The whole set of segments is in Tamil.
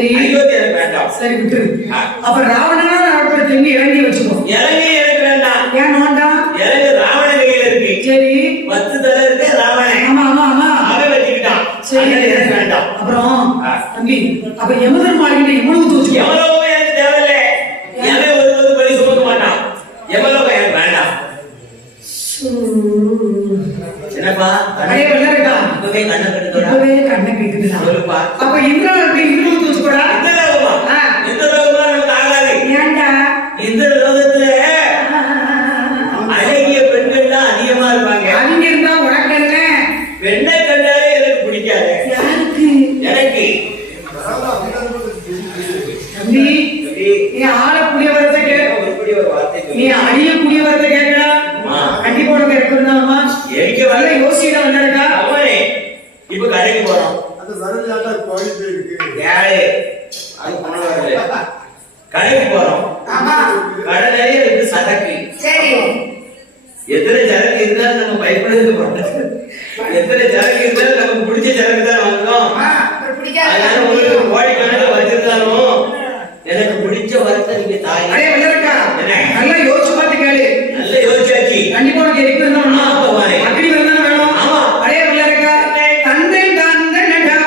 சரி அயோத்தி எனக்கு வேண்டாம். சரி விட்டுரு. அப்ப ராவணனா ராவணத்தை எங்க இறங்கி வச்சுக்கோ. இறங்கி எனக்கு வேண்டாம். ஏன் வேண்டாம்? இறங்கி ராவண கையில இருக்கு. சரி 10 தலை இருக்கு ராவணன். ஆமா ஆமா ஆமா அவன் வச்சுக்கிட்டான். சரி எனக்கு வேண்டாம். அப்புறம் தம்பி அப்ப யமதர்மாளிகிட்ட இவ்வளவு தூச்சு எவ்வளவு எனக்கு தேவையில்லை. எவன் ஒரு படி சுமக்க மாட்டான். எவ்வளவு எனக்கு வேண்டாம். என்னப்பா அடே வெள்ளரக்கா இப்பவே கண்ணை கட்டுதோடா. இப்பவே கண்ணை கேக்குதுடா. சொல்லுப்பா. அப்ப இந்திரனுக்கு இவ்வளவு தூச்சு போடா. இந்த லோகமா இந்த லோகமா நமக்கு ஆகாது. ஏன்டா? இந்த லோகத்துல அழகிய பெண்கள் தான் அதிகமா இருப்பாங்க. அவங்க இருந்தா உனக்கு என்ன? பெண்ணை கண்டாலே எனக்கு பிடிக்காது. யாருக்கு? எனக்கு. தம்பி நீ ஆளக்கூடிய வரத்தை கேட்க, ஒரு வார்த்தை நீ அழியக்கூடிய வரத்தை கேட்கடா. கண்டிப்பா உனக்கு இருக்குதாமா? எனக்கு வர யோசிச்சுட்டு வந்திருக்கா. அவனே இப்ப கடைக்கு போறோம். அந்த வரலாற்று குவாலிட்டி இருக்கு. யாரு அது போன வரல. கடைக்கு போறோம். ஆமா கடலே இருக்கு சரக்கு. சரி எத்தனை சரக்கு இருந்தாலும் நம்ம பயப்படுறது போறது. எத்தனை சரக்கு இருந்தாலும் நமக்கு பிடிச்ச சரக்கு தான் வாங்கணும். அதனால உங்களுக்கு கோடிக்கணக்கில் வச்சிருந்தாலும் எனக்கு பிடிச்ச வரத்தை நீங்க தாய். அடே வெள்ளரக்கா நல்லா யோசிச்சு பார்த்து கேளு. நல்ல யோசிச்சாச்சு. கண்டிப்பா உனக்கு இருக்குதுன்னா அக்னி வரதான் வேணும். ஆமா அடே வெள்ளரக்கா தந்தை தந்தை நண்டா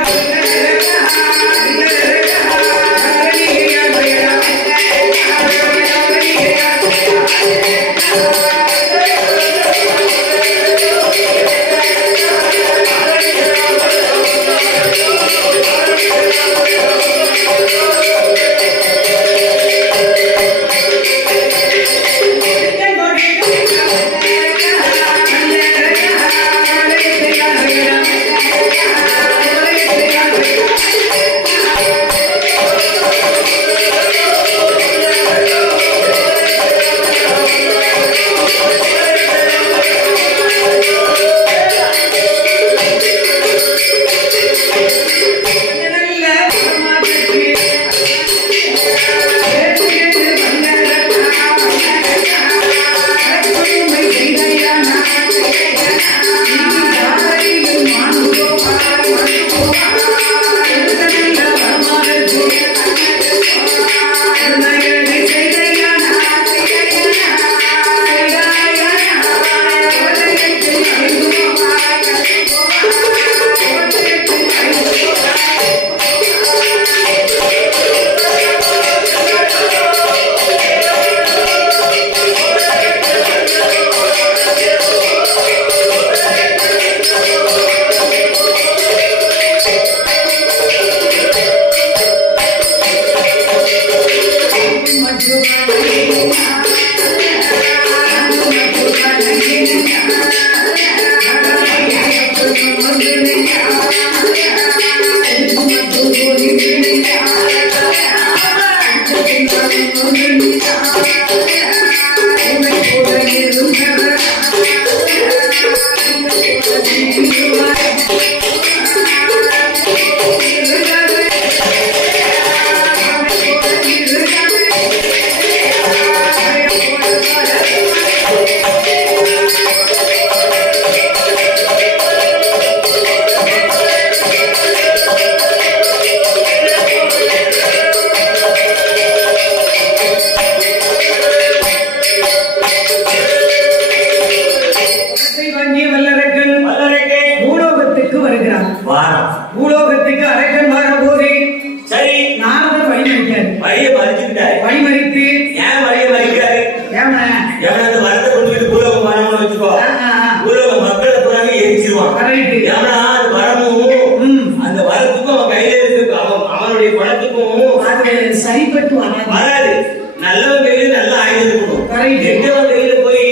பூலோகத்துக்கு அரக்கன் வரும்போது சரி நாரதர் வழிமறிக்கிறார். வழியை மறிச்சுக்கிட்டாரு. வழிமறித்து ஏன் வழியை மறிக்கிறாரு? எவன் அந்த வரத்தை கொண்டு பூலோகம் வரணும்னு வச்சுக்கோ. பூலோக மக்களை புறாங்க எரிச்சிருவான். எவனா அது வரமும் அந்த வரத்துக்கும் அவன் கையில இருக்கு அவனுடைய பணத்துக்கும் அது சரிப்பட்டு வராது. நல்லவன் கையில நல்ல ஆயுதம் இருக்கணும். கெட்டவன் கையில போய்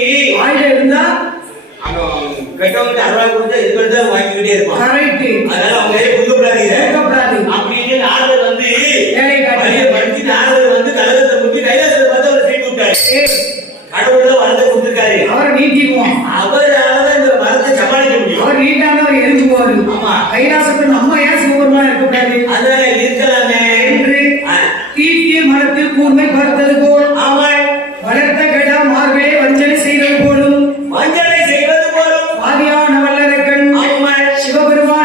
ஆயுதம் இருந்தா கெட்டவங்க 60 கொடுத்தா எதுக்கு வாங்கிக்கிட்டே இருப்பான். அதனால அவங்க புதுப்படாதீங்க அப்படின்னு நாரதர் வந்து வழியை படிச்சு நாரதர் வந்து கலகத்தை முடிச்சு கைலாசத்தை பார்த்து அவர் சீட்டு விட்டாரு. கடவுள் தான் வரத்தை கொடுத்துருக்காரு. அவரை நீட்டிடுவோம். அவரால் இந்த வரத்தை சமாளிக்க முடியும். அவர் நீட்டான அவர் எரிஞ்சு போவாரு. ஆமா கைலாசத்தை நம்ம ஏன் சிவபெருமான் இருக்கக்கூடாது? அதனால இருக்கலாமே என்று தீட்டிய மரத்தில் கூர்மை பார்த்தது போல் அவன் வளர்த்த கடா மார்பே வஞ்சனை செய்வது போலும் வஞ்சனை செய்வது போலும் ஆதியான வல்லரக்கன் சிவபெருமான்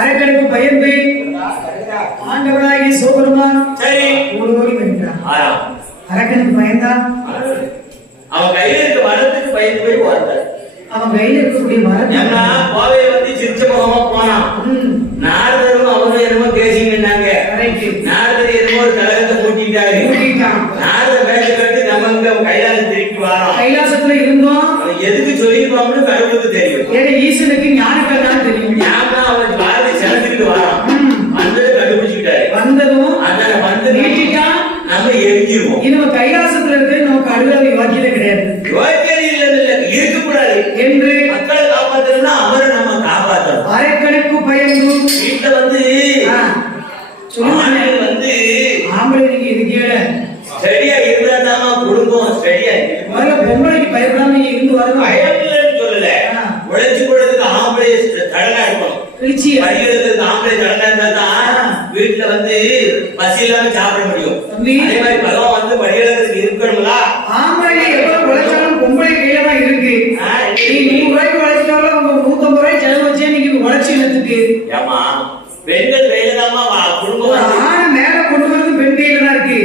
அரக்கனுக்கு பயந்து ஆண்டவராகிய சிவபெருமான் சரி ஓடி வருகிறான். அரக்கனுக்கு பயந்தான். அவன் கையில இருக்க மரத்துக்கு பயந்து போய் வாழ்ந்தார். அவன் கையில இருக்கக்கூடிய மரம் ஏன்னா கோவையில வந்து சிரிச்ச முகமா போனான். நாரதரும் அவரும் என்னமோ பேசிக்கிட்டாங்க. நாரதர் என்னமோ ஒரு கலகத்தை மூட்டிட்டாரு. நாரத பேச கேட்டு நம்ம இங்க கைலாசம் திருப்பி வரோம். கைலாசத்துல இருந்தோம். எதுக்கு சொல்லிருப்பான்னு கடவுளுக்கு தெரியும். ஏன்னா ஈஸ்வரனுக்கு ஞானங்கள் தான் தெரியும். ஞாபகம் அவன் பாரதி செலுத்திட்டு வரான். வந்ததை கண்டுபிடிச்சுக்கிட்டாரு. வந்ததும் அதனால வந்து நீட்டிட்டான். நம்ம எரிஞ்சிருவோம். இது நம்ம கைலாசத்துல இருந்து நமக்கு அடுத்த யோக்கியதை கிடையாது. யோக்கியதை இல்ல இருக்கக்கூடாது என்று மக்களை காப்பாற்றணும்னா அவரை நம்ம காப்பாற்றணும். அரக்கனுக்கு பயந்து வீட்டுல வந்து வந்து ஆம்பளை நீங்க இருக்கீங்க ஸ்டடியா இருந்தாதாமா குடும்பம் ஸ்டடியா இருக்கு. பொம்பளைக்கு பயப்படாம நீங்க இருந்து வரணும். பயப்படலன்னு சொல்லல. உழைச்சு போடுறதுக்கு ஆம்பளை தடங்கா இருக்கணும். படிக்கிறதுக்கு ஆம்பளை தடங்கா இருந்தா தான் வீட்டுல வந்து பசி இல்லாம சாப்பிட முடியும். அதே மாதிரி பகவான் வந்து படிக்கிறதுக்கு இருக்கணும்ல. ஆம்பளை எவ்வளவு உழைச்சாலும் பொம்பளை கையில தான் இருக்கு. நீ 100 ரூபாய்க்கு உழைச்சாலும் உங்க 150 ரூபாய் செலவு வச்சே நீங்க உழைச்சி எடுத்துக்கு. ஏமா பெண்கள் கையில தான் குடும்பம். ஆணை மேல கொண்டு வரது பெண் கையில தான் இருக்கு.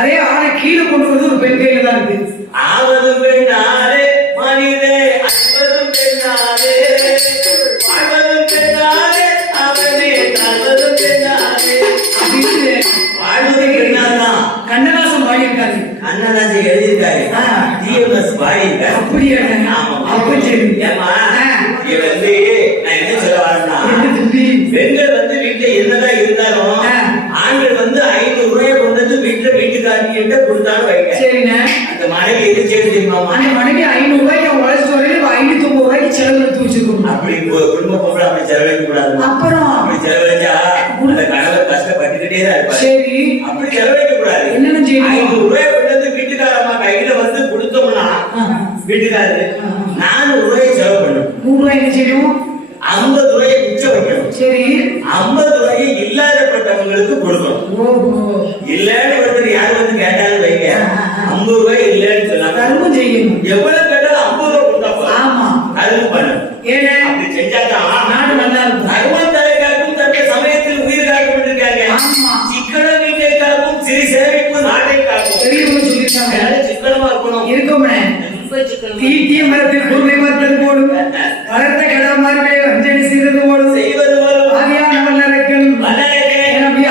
அதே ஆணை கீழே கொண்டு வரது ஒரு பெண் கையில தான் இருக்கு. ஆவது பெண்ணாலே மனிதே அன்பதும் பெண்ணாலே வாழ்வதும் பெண்ணாலே அவனே தள்வதும் பெண்ணாலே அப்படின்னு வாழ்வது பெண்ணாதான் கண்ணதாசன் பாடியிருக்காரு. அண்ணதாசன் எழுதியிருக்காரு. டிஎம்எஸ் பாடியிருக்காரு. அப்படியா? அப்ப சரி. ஏமா இது வந்து நான் என்ன சொல்ல வரேன்னா பெண்கள் வந்து வீட்டுல என்னதான் இருந்தாலும் ஆண்கள் வந்து 500 ரூபாய் கொண்டு வந்து வீட்டுக்காரிகிட்ட கொடுத்தாலும் வைக்க. சரிங்க. அந்த மனைவி எது செய்து தெரியுமாமா? அந்த மனைவி 500 ரூபாய்க்கு உழைச்சு வரையில 590 ரூபாய்க்கு செலவு எடுத்து வச்சிருக்கணும். அப்படி குடும்ப பொம்பளை அப்படி செலவழிக்க கூடாது. அப்புறம் அப்படி செலவழிச்சா அந்த கணவர் கஷ்டப்பட்டுக்கிட்டே தான் இருப்பாரு. சரி. அப்படி செலவழிக்க கூடாது. என்னன்னு செய்யணும்? 500 ரூபாய் கொண்டு வந்து வீட்டுக்காரம்மா கையில வந்து கொடுத்தோம்னா வீட்டுக்காரரு 400 ரூபாய் செலவு பண்ணணும். 100 ரூபாய் என்ன செய்யணும்? 50 ரூபாயை மிச்சம் வைக்கணும். சரி. 50 ரூபாயை இல்லாதப்பட்டவங்களுக்கு கொடுக்கணும். இல்லன்னு ஒருத்தர் யாரு வந்து கேட்டாலும் வைங்க 50 ரூபாய் இல்லன்னு சொன்னாங்க. கரும்பு செய்யணும். எவ்வளவு கேட்டாலும் 50 ரூபாய் கொடுத்தா போதும். ஆமா. கரும்பு பண்ணணும். ஏன்னா அப்படி செஞ்சாதான் நாடு நல்லா இருக்கும். கருமம் தலை காக்கும் தன்னுடைய சமயத்தில் உயிர் காக்கப்பட்டிருக்காங்க. ஆமா. சிக்கனம் வீட்டை காக்கும் சிறு சேவைக்கும் நாட்டை காக்கும். பெரியவங்க சொல்லிருக்காங்க சிக்கனமா இருக்கணும். இருக்கோமே ஈட்டிய மரத்தில் பொறுமை மரத்தில் போடும் வளர்த்த கடமார்களே வஞ்சனை செய்வது போடும் செய்வது போலும் ஆதியான வல்லரக்கன்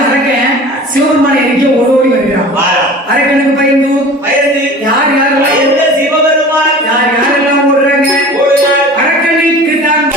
அரக்கன் சிவபெருமானை அறிக்கை ஓடி வருகிறான். அரக்கனுக்கு பயந்து யார் யார் பயந்த சிவபெருமான் யார் யாரெல்லாம் ஓடுறாங்க. அரக்கனுக்கு தான்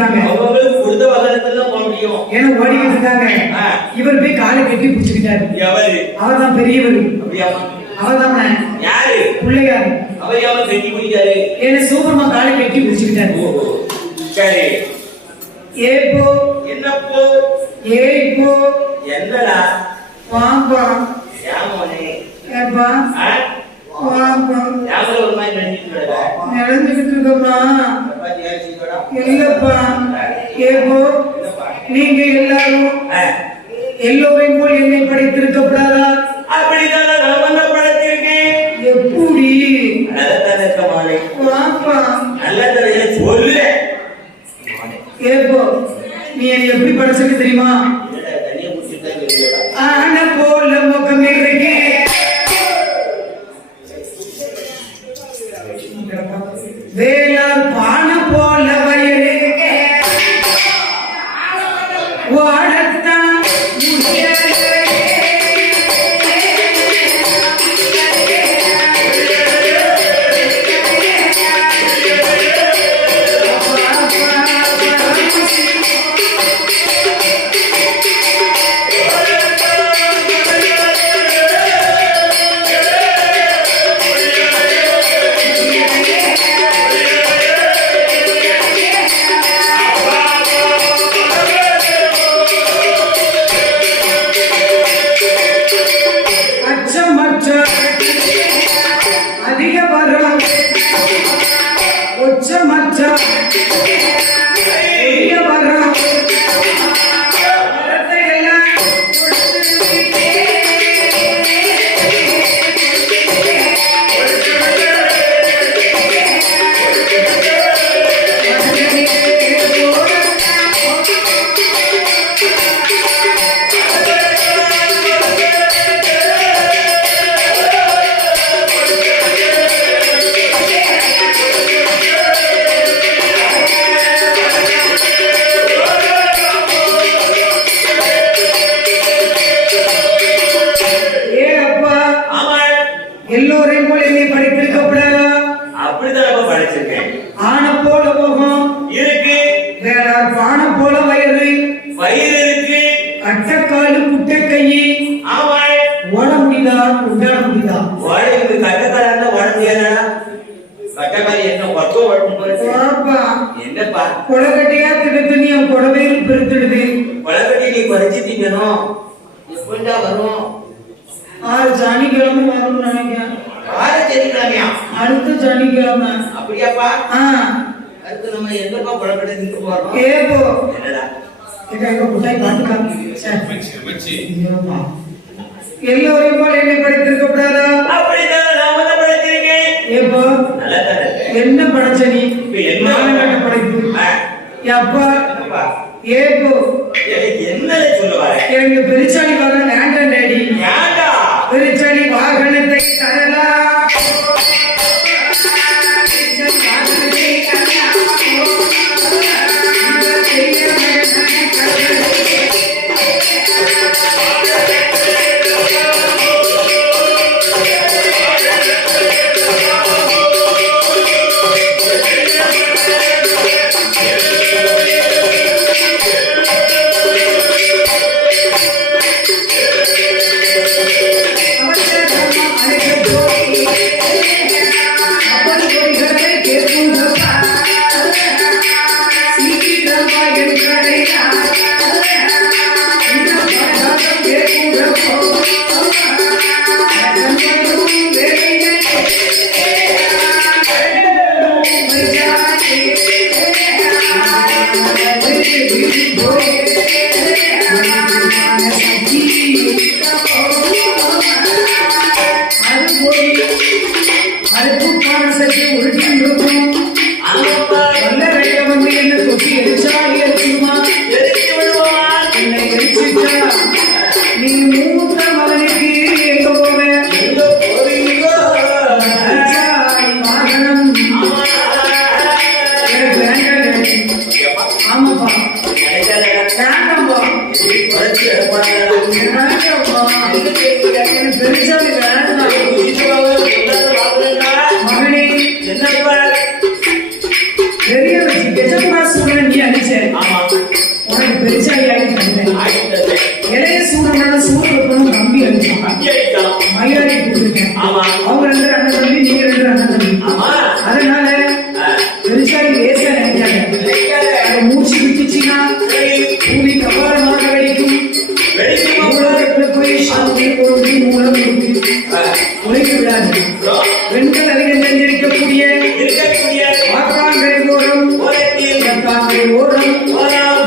இருக்காங்க. அவங்களுக்கு கொடுத்த வாகனத்துல தான் போக முடியும். ஏன்னா ஓடிக்கிட்டு இருக்காங்க. இவர் போய் காலை கட்டி பிடிச்சுக்கிட்டாரு. அவர் தான் பெரியவர். அவர் தான் யாரு? பிள்ளையார். அவர் யாரும் கட்டி பிடிக்காரு. ஏன்னா சூப்பர்மா காலை கட்டி பிடிச்சுக்கிட்டாரு. சரி. ஏப்போ என்னப்போ? ஏப்போ என்னடா? வாப்பா. யாமோனே. ஏப்பா. வாப்பா. யாமல ஒரு மாதிரி நடந்துக்கிட்டு இருக்கோமா? இல்லப்பா. ஏப்போ நீங்க எல்லாரும் எல்லோரையும் போல் என்னை படைத்திருக்கப்படாதா? அப்படிதான் நான் படைத்திருக்கேன். எப்படி? வாப்பா. நல்ல தரையில சொல்லு. ஏப்போ நீ என்னை எப்படி படைச்சிருக்க தெரியுமா? ஆன போல முகம் இருக்கு, வேளார் பான போல வயது வாழத்தான் அதிக வரும் உச்சமற்ற பெரிய வரும் எல்லோரையும் போல என்னை படைத்திருக்கப்படாதா? அப்படிதான் படைச்சிருக்கேன். ஆன போல முகம் இருக்கு, வேளார் பான போல வயிறு இருக்கு, கட்டக்காலு குட்டை கை. ஆமா, ஓட முடியுதா? உண்டாட முடியுதா? ஓடுறது கட்டக்கால இருந்தா ஓட முடியாதா? கட்டக்கால என்ன பக்கம் ஓடணும்? என்னப்பா கொலக்கட்டையா திடுத்து நீ கொடவையில் பெருத்திடுது. கொலக்கட்டி நீ பறிச்சு திங்கணும். எப்படா வரும்? 6 சனிக்கிழமை வரும்னு நினைக்கிறேன். 6 சனிக்கிழமையா? அடுத்த சனிக்கிழமை. அப்படியாப்பா? அடுத்து நம்ம எங்கப்பா கொலக்கட்டை திங்க போறோம்? ஏப்போ என்னடா எங்க முட்டாய் பாத்துக்காம எல்லோரையும் போல என்னை படைத்திருக்கப்படாதா? அப்படிதான் நாம தான் படைச்சிருக்கேன். ஏப்போ என்ன படைச்ச நீ? என்ன படைப்பு? அப்பா ஏப்போ என்ன சொல்லுவாரு? எனக்கு பெருச்சாளி வாகனம் வேண்டாம் டாடி. பெருச்சாளி வாகனத்தை தரலாம். இளைய சூரனான சூரபத்மனும் தம்பி அடிச்சான். மயிலாடி கூப்பிட்டுருக்கேன். அவங்க 2 அண்ணன் தம்பி, நீங்க 2 அண்ணன் தம்பி. அதனால பெருசாடி லேசா நினைக்காங்க. அதை மூச்சு விட்டுச்சுன்னா பூமி கபாலமாக வெடிக்கும். போய் சாந்தி போட்டு மூலம் உழைக்க விடாது. பெண்கள் அதிகம் செஞ்சிருக்கக்கூடிய வாக்காங்கரை ஓரம் வாக்காங்கரை ஓரம்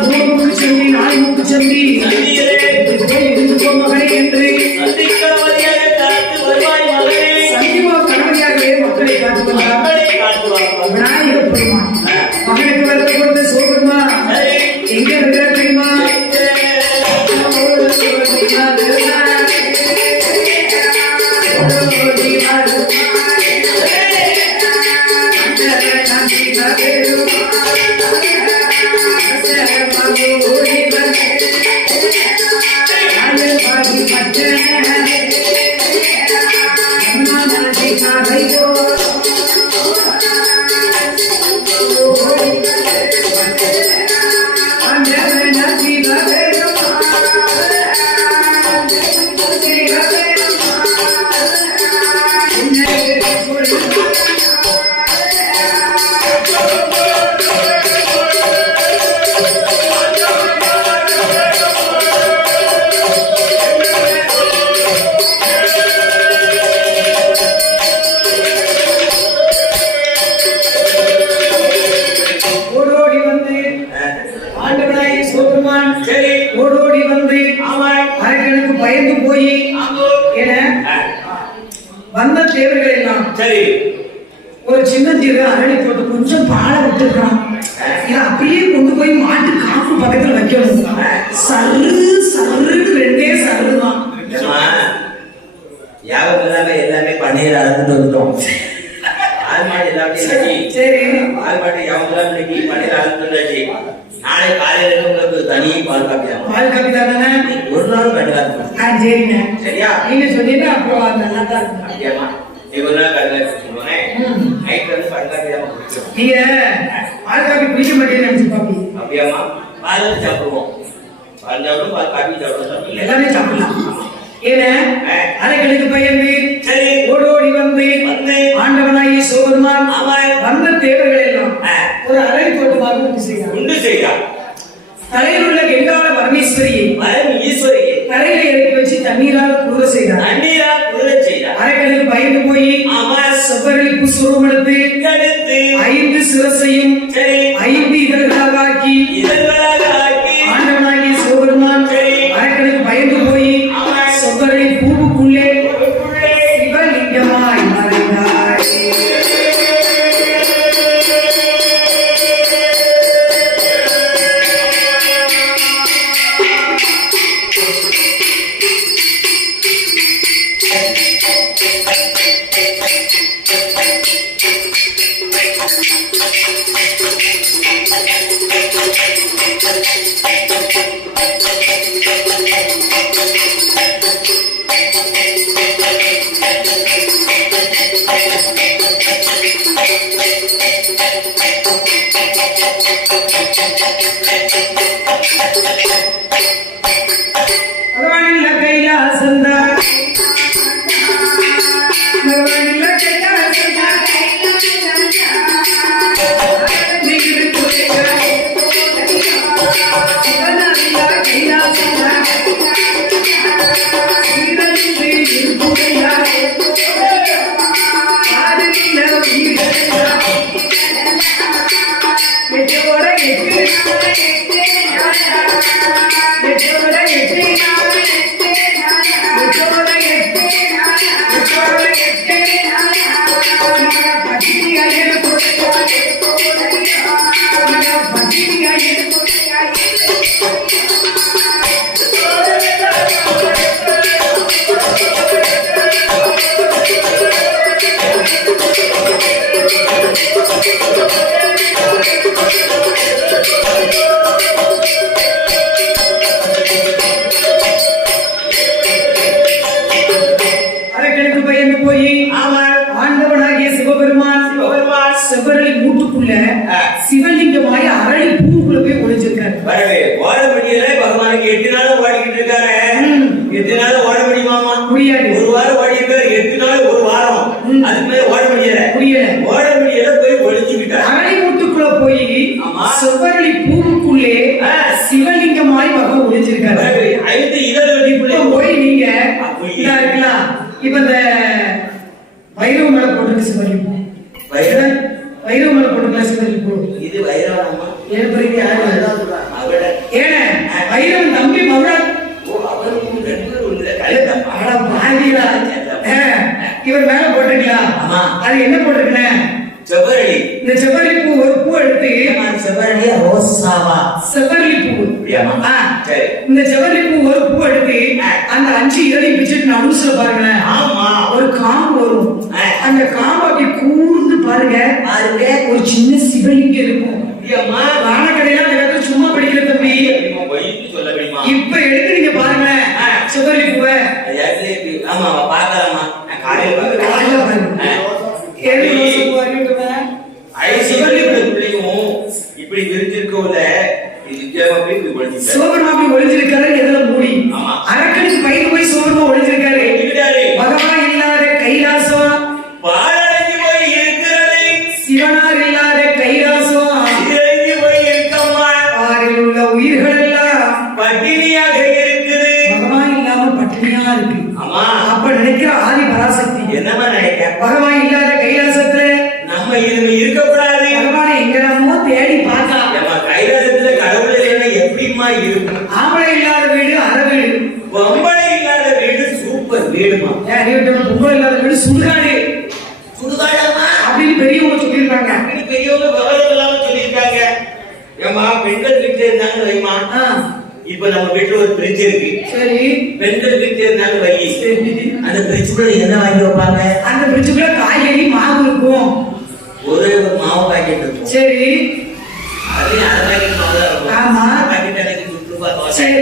3 மூக்கு சந்தி 4 மூக்கு சந்தி இருந்து மகனே என்று சந்திமா கணவனியாகவே மக்களை காட்டுவார் விநாயகப் பெருமான். மகனுக்கு வரத்தை கொடுத்த சோபெருமா எங்க இருக்கிற தெரியுமா? ஓடோடி வந்து அரக்கனுக்கு பயந்து போய் என வந்த தேவர்கள் எல்லாம் ஒரு சின்ன தீவு அரளி போட்டு கொஞ்சம் பாலை விட்டுருக்கான். இதை அப்படியே கொண்டு போய் மாட்டு காப்பு பக்கத்துல வைக்கணும். சரு சருன்னு 2 சருதான். எல்லாமே பண்ணையில அறுத்துட்டு வந்துட்டோம். சரி நாளை காலையில உங்களுக்கு தனி பால் காப்பி தானே ஒரு நாள் கட்டுக்காது. சரிங்க சரியா? நீங்க சொன்னீங்க அப்புறம் அது நல்லா தான் இருக்கும். ஒரு நாள் கட்டுக்காது சொல்லுவேன். நைட் வந்து பால் காப்பி தான் குடிக்கிறோம். நீங்க பால் காப்பி குடிக்க மாட்டேன்னு நினைச்சு பாப்பி. அப்படியாமா? பால் சாப்பிடுவோம். பால் சாப்பிடும், பால் காப்பி சாப்பிடுவோம், எல்லாமே சாப்பிடலாம். ஏன்னா அரக்கனுக்கு பயந்து சரி ஓடோடி வந்து ஆண்டவனாகி சோபெருமான் வந்த தேவர்கள் எல்லாம் ஒரு அறை தோட்டமாக உண்டு செய்தார். தலையில் உள்ள கெங்காள பரமேஸ்வரியை கரையில இறக்கி வச்சு தண்ணீரால் குளிர செய்தார். அரக்கனுக்கு பயந்து போய் செவ்வரளி புஷ்பம் எடுத்து 5 சிரசையும் 5 இதழ்களாக ஆக்கி ஆண்டவனாகி சோபெருமான் அரக்கனுக்கு பயந்து போய் செவ்வரளி பூவுக்குள்ளே சிவலிங்கமாய் மறைந்தார். சிவலிங்கமாய் அரளி பூவுக்குள்ள போய் ஒளிஞ்சிருக்காரு. வரவே வாழப்படியில பகவானுக்கு 8 நாள் 2 நாள் ஓட முடியுமாமா? முடியாது. ஒரு வாரம் ஓடி இருக்காரு, 8 நாள் ஒரு வாரம். அதுக்கு மேல ஓட முடியல. ஓட முடியல, போய் ஒளிஞ்சுக்கிட்டார். அரளி மூட்டுக்குள்ள போய் ஆமா. செவ்வரளி பூவுக்குள்ளே சிவலிங்கமாய் மகன் ஒளிஞ்சிருக்காரு. 5 இதழ்களுக்குள்ளே போய் நீங்க அப்படி இதா இருக்கலாம். இப்ப இந்த வைரவ மலை போட்டுருக்கு சிவரளி பூ. வைரவ மலை போட்டுக்கலாம் சிவரளி பூ. இது வைரவனாமா? ஏன் பிறகு யாரு அவட ஏன வைரவன் தம்பி மகன். ஓ, அவருக்கு 2 பேர் உள்ள கலந்தப்பா. அட பாவிகளா. இவர் மேல போட்டுக்கலாம். ஆமா. அது என்ன போட்டுருக்கேன்? செவ்வரளி. இந்த செவ்வரளி பூ ஒரு பூ எடுத்து செவ்வரளியா ரோசாவா? செவ்வரளி பூ. அப்படியாமா? சரி. இந்த செவ்வரளி பூ ஒரு பூ எடுத்து அந்த 5 இதழை பிச்சுட்டு நடுசுல பாருங்களேன். ஆமா. ஒரு காம்பு வரும். அந்த காம்பு அப்படி கூர்ந்து பாருங்க. பாருங்க ஒரு சின்ன சிவலிங்கம் இருக்கும். அப்படியாமா? வானக்கடையில அந்த இடத்துல சும்மா படிக்கிற தம்பி. வைத்து சொல்ல முடியுமா? இப்ப எடுத்து நீங்க பாருங்க செவ்வரளி பூவை. ஆமா, பார்க்கலாமா? காலையில காலையில பாருங்க. ஏழு வருஷம் பூ அறிவிட்டுமே. சிவலிங்கத்துக்குள்ளேயும் இப்படி விரிஞ்சிருக்கோல சிவபெருமான் ஒளிஞ்சிருக்காரு. எதுல மூடி ஆமா. அரக்கனுக்கு பயந்து போய் சிவபெருமான் ஒளிஞ்சிருக்காரு. பகவான் இல்லாத கைலாசம், பாழடைஞ்சு போய் இருக்கிறது. சிவனார் இல்லாத கைலாசம், இறங்கி போய் இருக்கம்மா. பாரில் உள்ள உயிர்கள் எல்லாம் பட்டினியாக இருக்குது. பகவான் இல்லாம பட்டினியா இருக்கு. ஆமா. அப்ப நினைக்கிற ஆதி பராசக்தி என்னமா நினைக்க? பகவான் இல்லாத கைலாசத்துல நம்ம இருக்கக்கூடாது. பகவானை எங்கடாமோ தேடி பார்க்கலாம். நம்ம கைலாசத்துல கடவுள் இல்லைன்னா எப்படிமா இருக்கும்? ஆம்பளை இல்லாத வீடு அற வீடு, பொம்பளை இல்லாத வீடு சூப்பர் வீடுமா. பொம்பளை இல்லாத வீடு சுடுகாடு. சுடுகாடமா அப்படின்னு பெரியவங்க சொல்லியிருக்காங்க. அப்படின்னு பெரியவங்க விவரம் இல்லாம சொல்லியிருக்காங்க. ஏமா பெண்கள் வீட்டுல இருந்தாங்க வைமா. இப்ப நம்ம வீட்டுல ஒரு பிரிட்ஜ் இருக்கு. சரி. பெண்கள் வீட்டுல இருந்தாங்க வை. அந்த பிரிட்ஜுக்குள்ள என்ன வாங்கி வைப்பாங்க? அந்த பிரிட்ஜுக்குள்ள காய்கறி மாவு இருக்கும். ஒரே ஒரு மாவு பாக்கெட் இருக்கும். சரி. அது அரை பாக்கெட் மாவு தான் இருக்கும். ஆமா. பாக்கெட் எனக்கு சுற்றுப்பா. சரி.